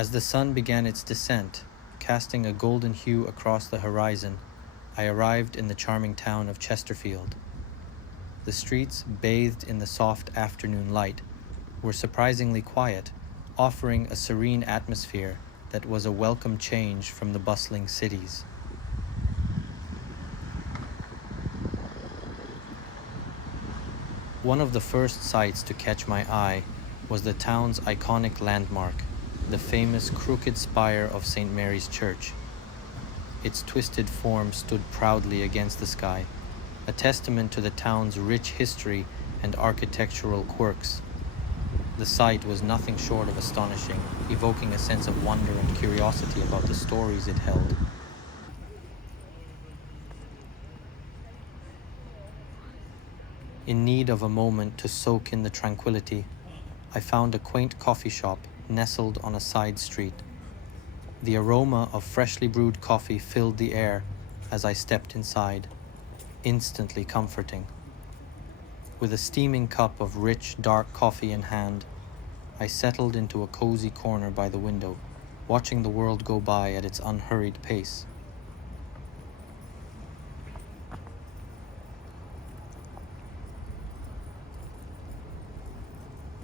As the sun began its descent, casting a golden hue across the horizon, I arrived in the charming town of Chesterfield. The streets, bathed in the soft afternoon light, were surprisingly quiet, offering a serene atmosphere that was a welcome change from the bustling cities. One of the first sights to catch my eye was the town's iconic landmark, the famous Crooked Spire of St. Mary's Church. Its twisted form stood proudly against the sky, a testament to the town's rich history and architectural quirks. The sight was nothing short of astonishing, evoking a sense of wonder and curiosity about the stories it held. In need of a moment to soak in the tranquility, I found a quaint coffee shop nestled on a side street. The aroma of freshly brewed coffee filled the air as I stepped inside, instantly comforting. With a steaming cup of rich, dark coffee in hand, I settled into a cozy corner by the window, watching the world go by at its unhurried pace.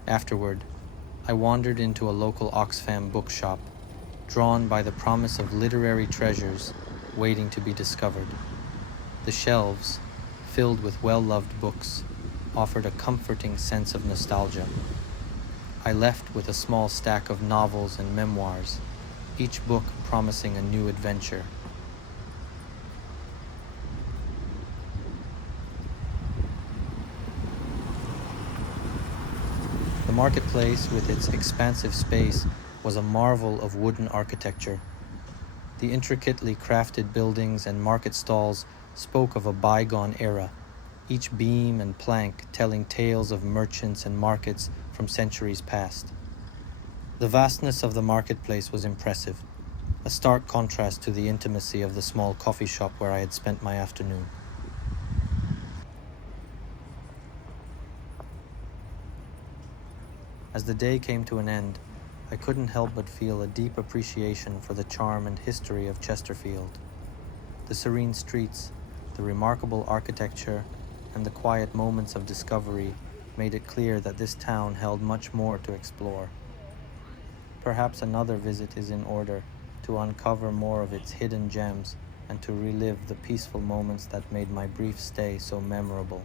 Afterward, I wandered into a local Oxfam bookshop, drawn by the promise of literary treasures waiting to be discovered. The shelves, filled with well-loved books, offered a comforting sense of nostalgia. I left with a small stack of novels and memoirs, each book promising a new adventure. The marketplace, with its expansive space, was a marvel of wooden architecture. The intricately crafted buildings and market stalls spoke of a bygone era, each beam and plank telling tales of merchants and markets from centuries past. The vastness of the marketplace was impressive, a stark contrast to the intimacy of the small coffee shop where I had spent my afternoon. As the day came to an end, I couldn't help but feel a deep appreciation for the charm and history of Chesterfield. The serene streets, the remarkable architecture, and the quiet moments of discovery made it clear that this town held much more to explore. Perhaps another visit is in order, to uncover more of its hidden gems and to relive the peaceful moments that made my brief stay so memorable.